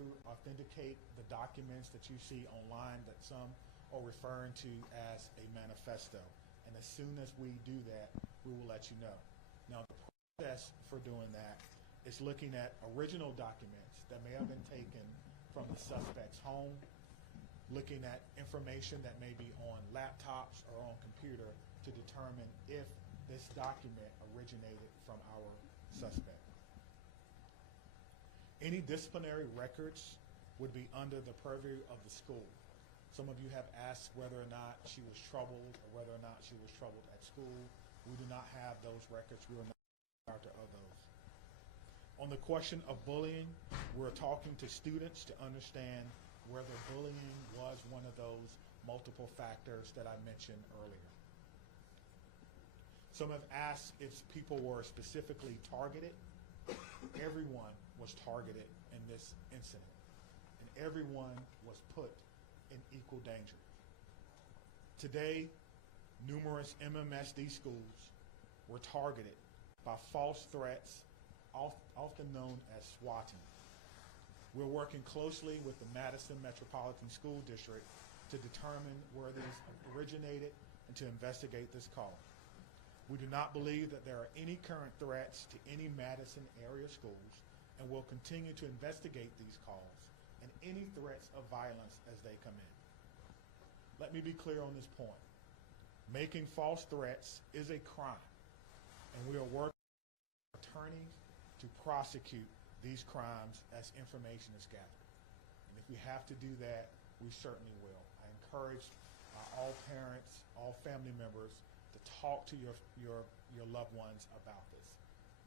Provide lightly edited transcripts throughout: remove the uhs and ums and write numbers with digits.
to authenticate the documents that you see online that some are referring to as a manifesto. And as soon as we do that, we will let you know. Now, the process for doing that is looking at original documents that may have been taken from the suspect's home, looking at information that may be on laptops or on computer to determine if this document originated from our suspect. Any disciplinary records would be under the purview of the school. Some of you have asked whether or not she was troubled or whether or not she was troubled at school. We do not have those records. We are not required of those. On the question of bullying, we're talking to students to understand whether bullying was one of those multiple factors that I mentioned earlier. Some have asked if people were specifically targeted. Everyone was targeted in this incident, and everyone was put in equal danger. Today, numerous MMSD schools were targeted by false threats, often known as swatting. We're working closely with the Madison Metropolitan School District to determine where these originated and to investigate this call. We do not believe that there are any current threats to any Madison area schools, and will continue to investigate these calls and any threats of violence as they come in. Let me be clear on this point. Making false threats is a crime, and we are working with attorneys to prosecute these crimes as information is gathered. And if we have to do that, we certainly will. I encourage all parents, all family members to talk to your loved ones about this.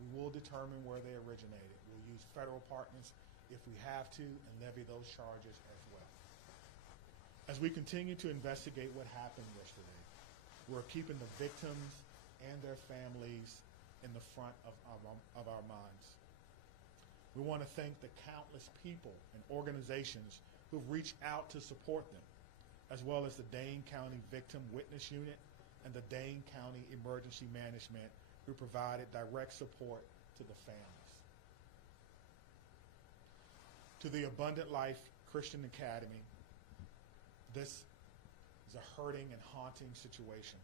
We will determine where they originated. We'll use federal partners if we have to and levy those charges as well. As we continue to investigate what happened yesterday, we're keeping the victims and their families in the front of our minds. We want to thank the countless people and organizations who've reached out to support them, as well as the Dane County Victim Witness Unit and the Dane County Emergency Management, who provided direct support to the families. To the Abundant Life Christian Academy, this is a hurting and haunting situation,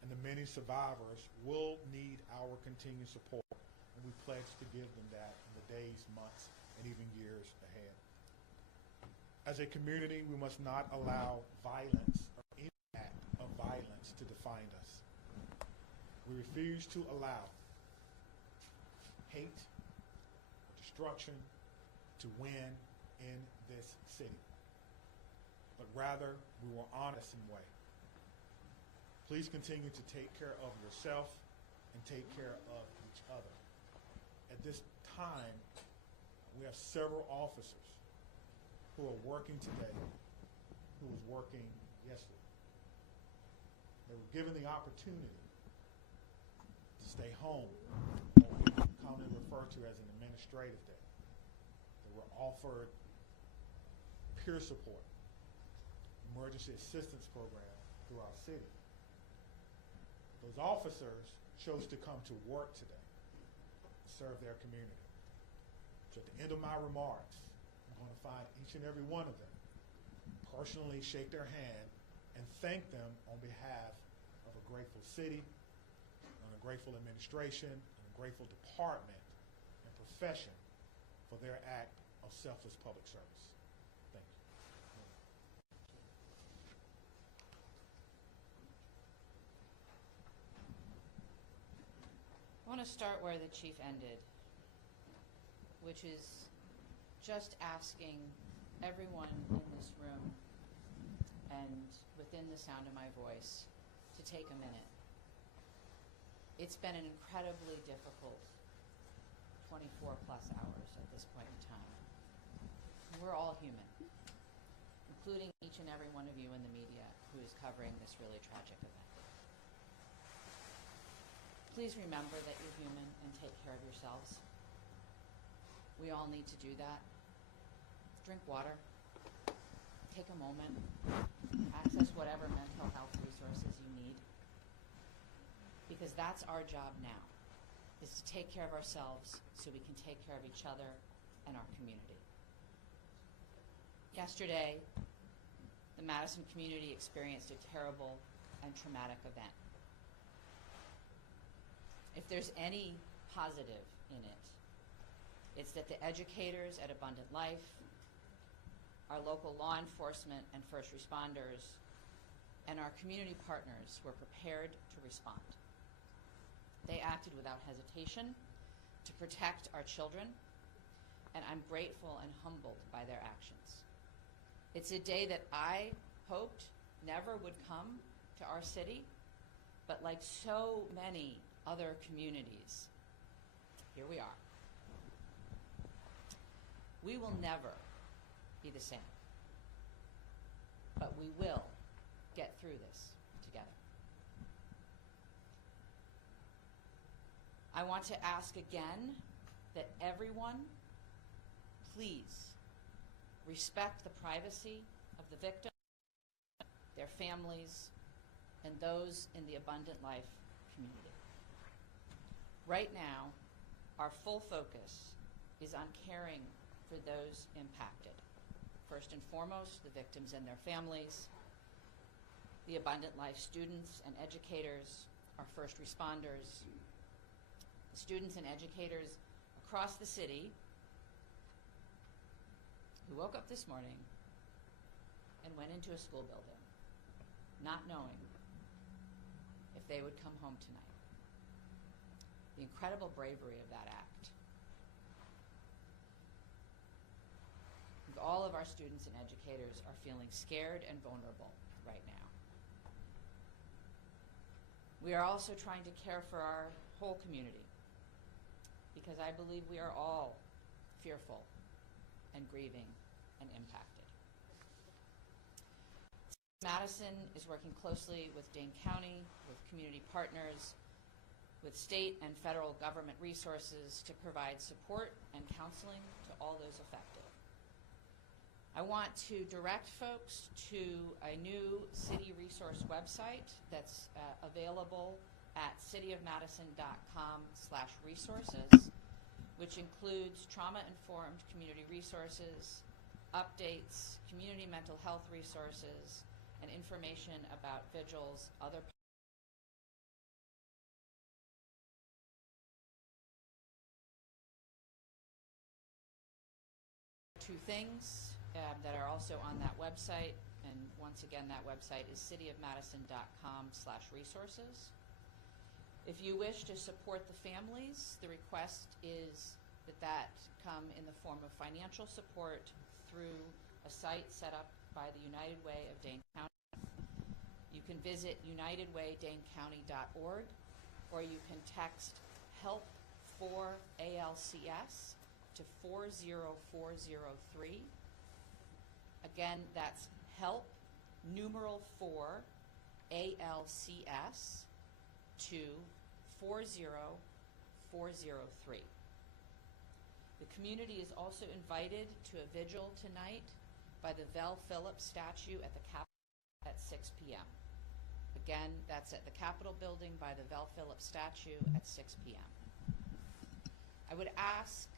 and the many survivors will need our continued support, and we pledge to give them that in the days, months, and even years ahead. As a community, we must not allow violence or any act of violence to define us. We refuse to allow hate, destruction to win in this city, but rather we will honor us in way. Please continue to take care of yourself and take care of each other. At this time, we have several officers who are working today, who was working yesterday. They were given the opportunity to stay home, what we commonly refer to as an administrative day. They were offered peer support, emergency assistance program through our city. Those officers chose to come to work today to serve their community. So at the end of my remarks, I'm going to find each and every one of them, personally shake their hand, and thank them on behalf of a grateful city, on a grateful administration, and a grateful department and profession for their act of selfless public service. Thank you. I want to start where the chief ended, which is just asking everyone in this room and within the sound of my voice to take a minute. It's been an incredibly difficult 24 plus hours at this point in time. We're all human, including each and every one of you in the media who is covering this really tragic event. Please remember that you're human and take care of yourselves. We all need to do that. Drink water. Take a moment. Access whatever mental health resources you need. Because that's our job now, is to take care of ourselves so we can take care of each other and our community. Yesterday, the Madison community experienced a terrible and traumatic event. If there's any positive in it, it's that the educators at Abundant Life, our local law enforcement and first responders, and our community partners were prepared to respond. They acted without hesitation to protect our children, and I'm grateful and humbled by their actions. It's a day that I hoped never would come to our city, but like so many other communities, here we are. We will never be the same, but we will get through this together. I want to ask again that everyone, please respect the privacy of the victim, their families, and those in the Abundant Life community. Right now, our full focus is on caring for those impacted. First and foremost, the victims and their families, the Abundant Life students and educators, our first responders, the students and educators across the city who woke up this morning and went into a school building not knowing if they would come home tonight. The incredible bravery of that act. All of our students and educators are feeling scared and vulnerable right now. We are also trying to care for our whole community because I believe we are all fearful and grieving and impacted. Madison is working closely with Dane County, with community partners, with state and federal government resources to provide support and counseling to all those affected. I want to direct folks to a new city resource website that's available at cityofmadison.com/resources, which includes trauma-informed community resources, updates, community mental health resources, and information about vigils, other two things that are also on that website, and once again that website is cityofmadison.com/resources. If you wish to support the families, the request is that come in the form of financial support through a site set up by the United Way of Dane County. You can visit unitedwaydanecounty.org, or you can text HELP for ALCS to 40403. Again, that's HELP numeral 4 ALCS to 40403. The community is also invited to a vigil tonight by the Vel Phillips statue at the Capitol at 6 p.m. Again, that's at the Capitol building by the Vel Phillips statue at 6 p.m. I would ask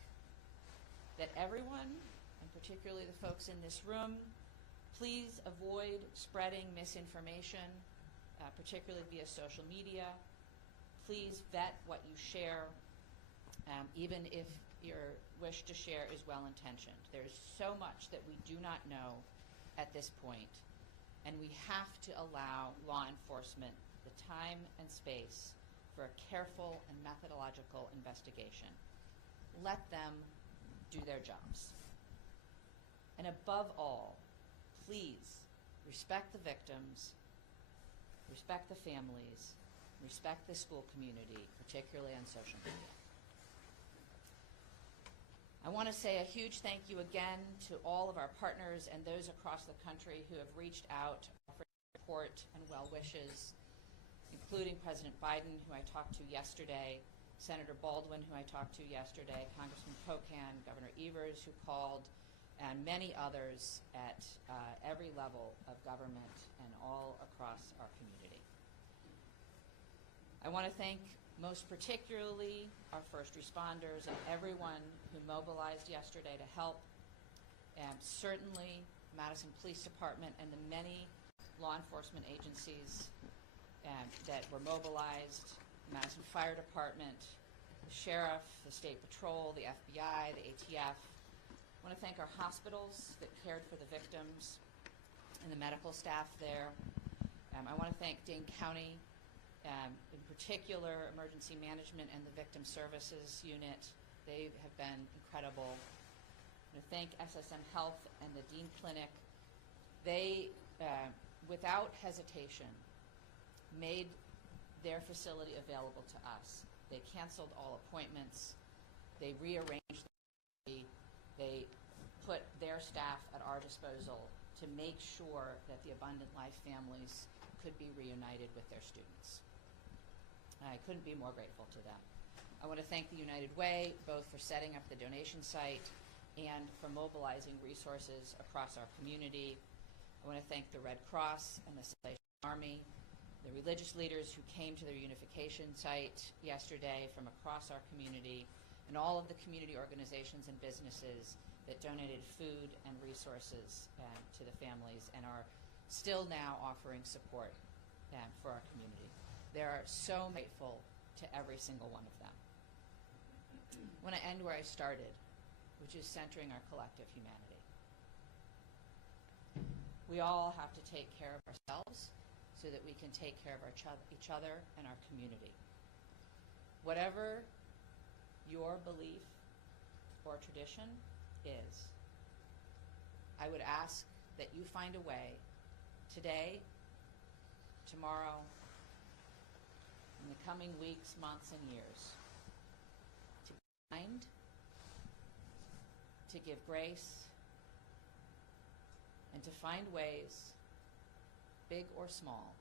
that everyone, and particularly the folks in this room, please avoid spreading misinformation, particularly via social media. Please vet what you share, even if your wish to share is well-intentioned. There's so much that we do not know at this point, and we have to allow law enforcement the time and space for a careful and methodological investigation. Let them do their jobs. And above all, please respect the victims, respect the families, respect the school community, particularly on social media. I want to say a huge thank you again to all of our partners and those across the country who have reached out for support and well wishes, including President Biden, who I talked to yesterday, Senator Baldwin, who I talked to yesterday, Congressman Pocan, Governor Evers, who called, and many others at every level of government and all across our community. I want to thank most particularly our first responders and everyone who mobilized yesterday to help, and certainly Madison Police Department and the many law enforcement agencies that were mobilized, the Madison Fire Department, the Sheriff, the State Patrol, the FBI, the ATF. I want to thank our hospitals that cared for the victims and the medical staff there. I want to thank Dane County, in particular Emergency Management and the Victim Services Unit. They have been incredible. I want to thank SSM Health and the Dean Clinic. They, without hesitation, made their facility available to us. They canceled all appointments. They rearranged the They put their staff at our disposal to make sure that the Abundant Life families could be reunited with their students. I couldn't be more grateful to them. I want to thank the United Way, both for setting up the donation site and for mobilizing resources across our community. I want to thank the Red Cross and the Salvation Army, the religious leaders who came to their unification site yesterday from across our community, and all of the community organizations and businesses that donated food and resources to the families and are still now offering support for our community. They are so grateful to every single one of them. I want to end where I started, which is centering our collective humanity. We all have to take care of ourselves so that we can take care of each other and our community. Whatever your belief or tradition is, I would ask that you find a way today, tomorrow, in the coming weeks, months, and years to be kind, to give grace, and to find ways, big or small,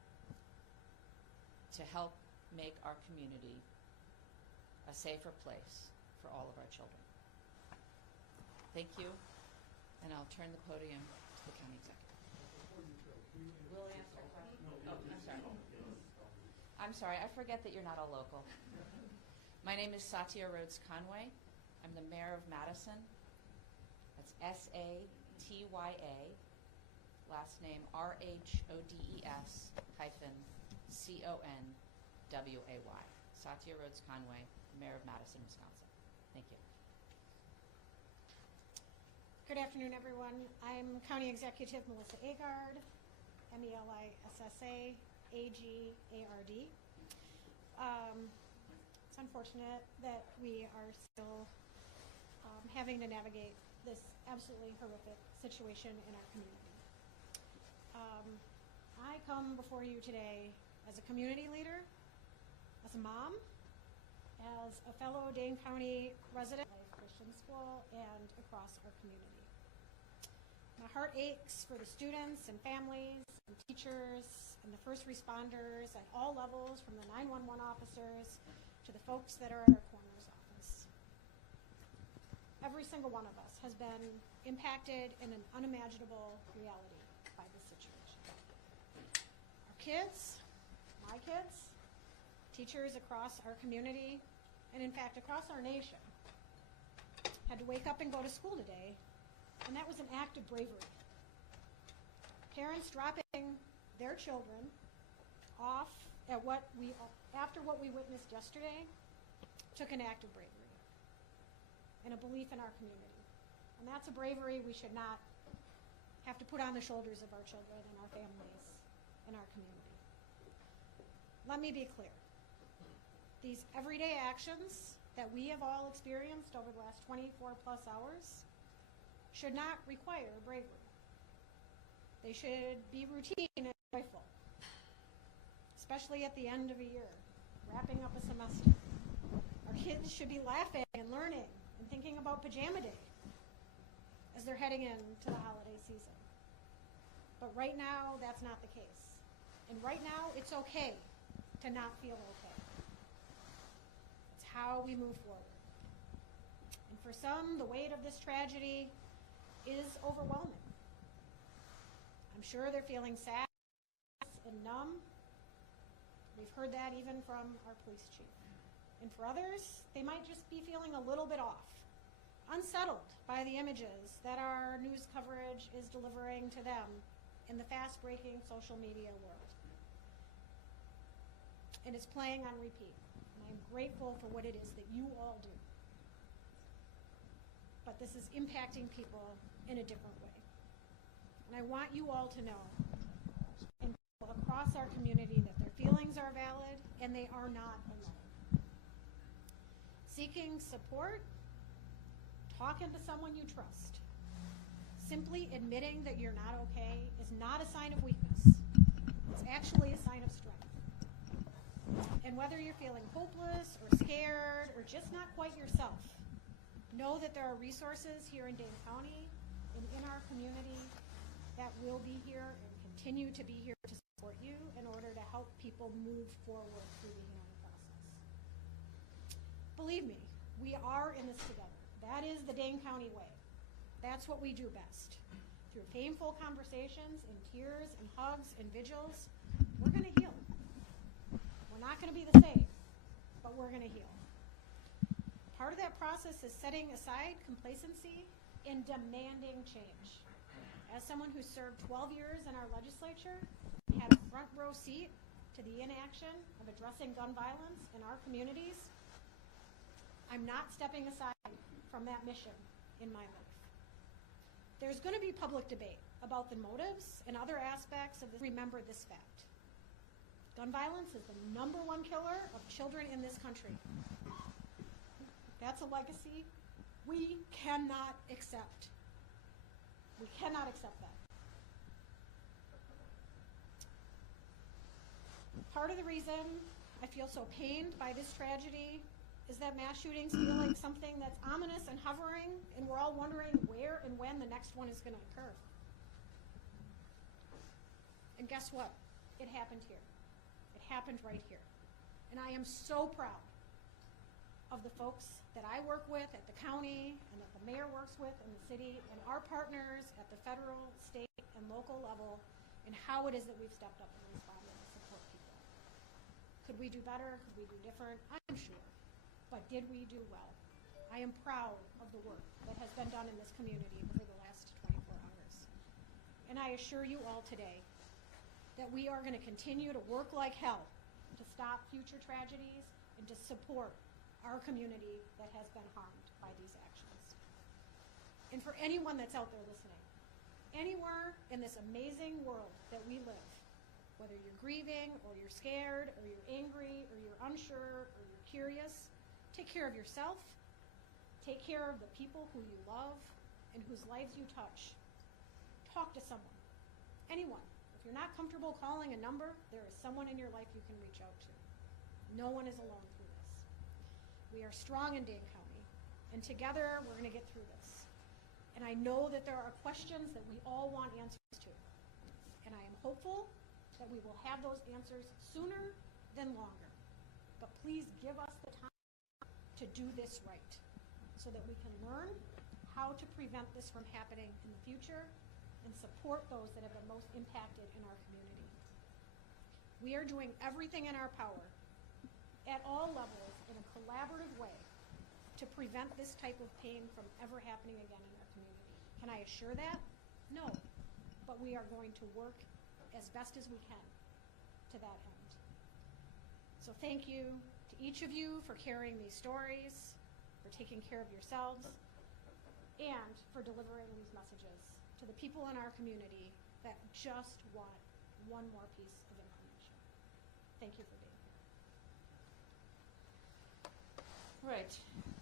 to help make our community a safer place for all of our children. Thank you, and I'll turn the podium to the county executive. Will answer questions. Oh, I'm sorry. I'm sorry, I forget that you're not all local. My name is Satya Rhodes Conway. I'm the mayor of Madison. That's S-A-T-Y-A, last name R-H-O-D-E-S -C-O-N-W-A-Y. Satya Rhodes Conway, mayor of Madison, Wisconsin. Thank you. Good afternoon, everyone. I'm County Executive Melissa Agard, M-E-L-I-S-S-A, A-G-A-R-D. It's unfortunate that we are still having to navigate this absolutely horrific situation in our community. I come before you today as a community leader, as a mom, as a fellow Dane County resident of Christian School, and across our community. My heart aches for the students and families and teachers and the first responders at all levels, from the 911 officers to the folks that are at our coroner's office. Every single one of us has been impacted in an unimaginable reality by this situation. Our kids, my kids, teachers across our community, and in fact across our nation, had to wake up and go to school today, and that was an act of bravery. Parents dropping their children off at after what we witnessed yesterday took an act of bravery and a belief in our community. And that's a bravery we should not have to put on the shoulders of our children and our families and our community. Let me be clear. These everyday actions that we have all experienced over the last 24 plus hours should not require bravery. They should be routine and joyful, especially at the end of a year, wrapping up a semester. Our kids should be laughing and learning and thinking about pajama day as they're heading into the holiday season. But right now, that's not the case. And right now, it's okay to not feel okay. It's how we move forward. And for some, the weight of this tragedy is overwhelming. I'm sure they're feeling sad and numb. We've heard that even from our police chief. And for others, they might just be feeling a little bit off, unsettled by the images that our news coverage message is delivering to them in the fast-breaking social media world. And it's playing on repeat. And I'm grateful for what it is that you all do. But this is impacting people in a different way. And I want you all to know, and people across our community, that their feelings are valid and they are not alone. Seeking support, talking to someone you trust, simply admitting that you're not okay is not a sign of weakness. It's actually a sign of strength. And whether you're feeling hopeless or scared or just not quite yourself, know that there are resources here in Dane County and in our community that will be here and continue to be here to support you in order to help people move forward through the healing process. Believe me, we are in this together. That is the Dane County way. That's what we do best. Through painful conversations and tears and hugs and vigils, we're going to heal. We're not going to be the same, but we're going to heal. Part of that process is setting aside complacency and demanding change. As someone who served 12 years in our legislature, had a front row seat to the inaction of addressing gun violence in our communities, I'm not stepping aside from that mission in my life. There's going to be public debate about the motives and other aspects of this. Remember this fact. Gun violence is the #1 killer of children in this country. That's a legacy we cannot accept. We cannot accept that. Part of the reason I feel so pained by this tragedy is that mass shootings feel like something that's ominous and hovering, and we're all wondering where and when the next one is going to occur. And guess what? It happened here. It happened right here. And I am so proud of the folks that I work with at the county and that the mayor works with in the city and our partners at the federal, state, and local level, and how it is that we've stepped up and responded to support people. Could we do better? Could we do different? I'm sure. But did we do well? I am proud of the work that has been done in this community over the last 24 hours. And I assure you all today that we are going to continue to work like hell to stop future tragedies and to support our community that has been harmed by these actions. And for anyone that's out there listening, anywhere in this amazing world that we live, whether you're grieving or you're scared or you're angry or you're unsure or you're curious, take care of yourself, take care of the people who you love and whose lives you touch. Talk to someone, anyone. If you're not comfortable calling a number, there is someone in your life you can reach out to. No one is alone through this. We are strong in Dane County, and together we're going to get through this. And I know that there are questions that we all want answers to. And I am hopeful that we will have those answers sooner than longer. But please give us the time to do this right so that we can learn how to prevent this from happening in the future and support those that have been most impacted in our community. We are doing everything in our power at all levels in a collaborative way to prevent this type of pain from ever happening again in our community. Can I assure that? No. But we are going to work as best as we can to that end. So thank you to each of you for carrying these stories, for taking care of yourselves, and for delivering these messages to the people in our community that just want one more piece of information. Thank you for being here. Right.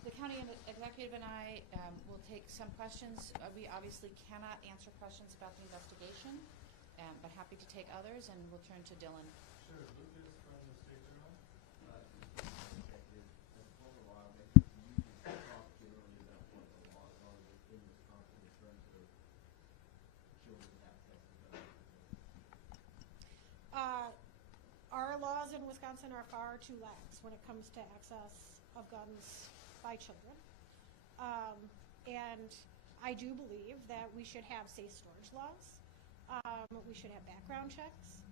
The county executive and I will take some questions. We obviously cannot answer questions about the investigation, but happy to take others, and we'll turn to Dylan. Sure. Lucas from the State Journal. Executive, as a former lawmaker, you can talk generally about what the laws are in Wisconsin in terms of children's access to guns. Our laws in Wisconsin are far too lax when it comes to access of guns by children. And I do believe that we should have safe storage laws. We should have background checks.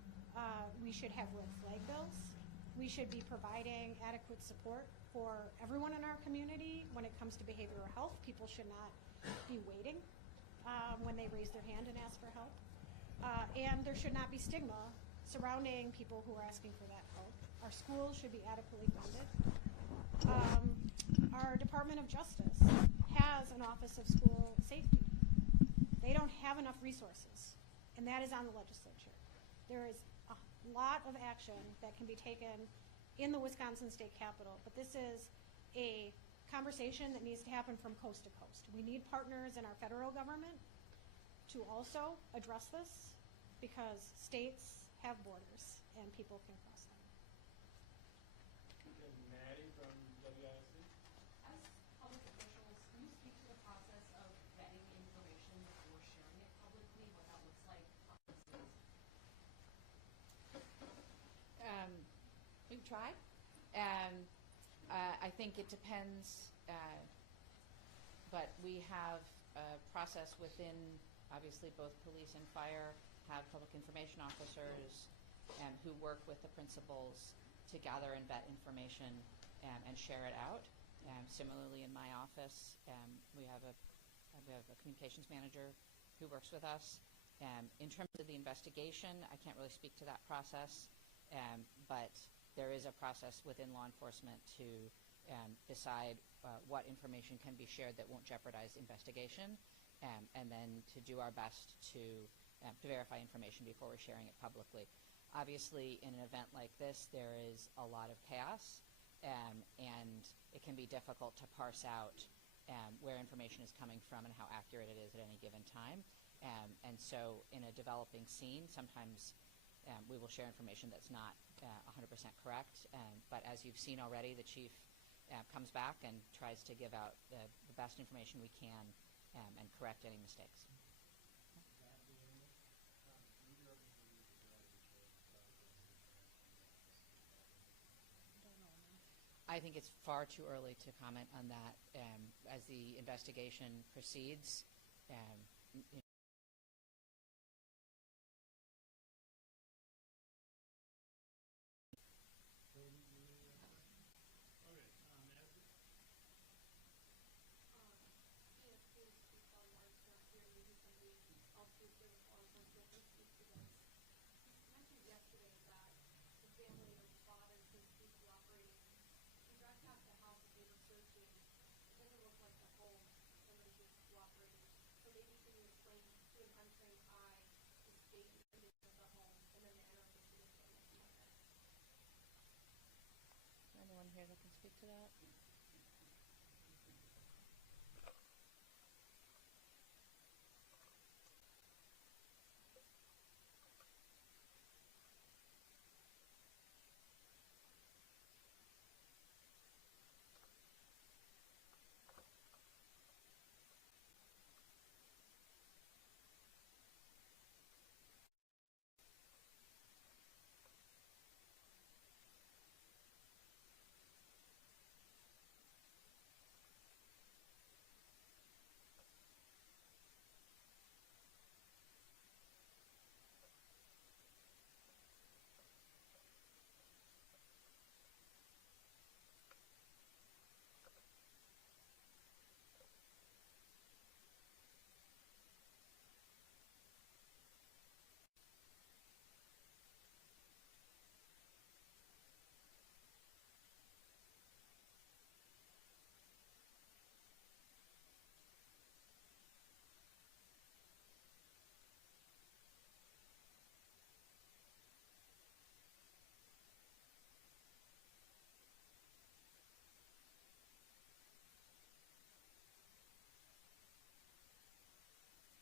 We should have red flag bills. We should be providing adequate support for everyone in our community when it comes to behavioral health. People should not be waiting when they raise their hand and ask for help. And there should not be stigma surrounding people who are asking for that help. Our schools should be adequately funded. Our Department of Justice has an Office of School Safety. They don't have enough resources, and that is on the legislature. There is a lot of action that can be taken in the Wisconsin State Capitol, but this is a conversation that needs to happen from coast to coast. We need partners in our federal government to also address this, because states have borders and people can cross them. And Maddie from WISC? As public officials, can you speak to the process of vetting information before sharing it publicly, what that looks like behind the scenes? We've tried. I think it depends, but we have a process within, obviously, both police and fire have public information officers who work with the principals to gather and vet information and share it out. Similarly, in my office, we have a communications manager who works with us. In terms of the investigation, I can't really speak to that process, but there is a process within law enforcement to decide what information can be shared that won't jeopardize investigation, and then to do our best to verify information before we're sharing it publicly. Obviously, in an event like this, there is a lot of chaos, and it can be difficult to parse out where information is coming from and how accurate it is at any given time. And so in a developing scene, sometimes we will share information that's not 100% correct. But as you've seen already, the chief comes back and tries to give out the best information we can and correct any mistakes. I think it's far too early to comment on that. As the investigation proceeds,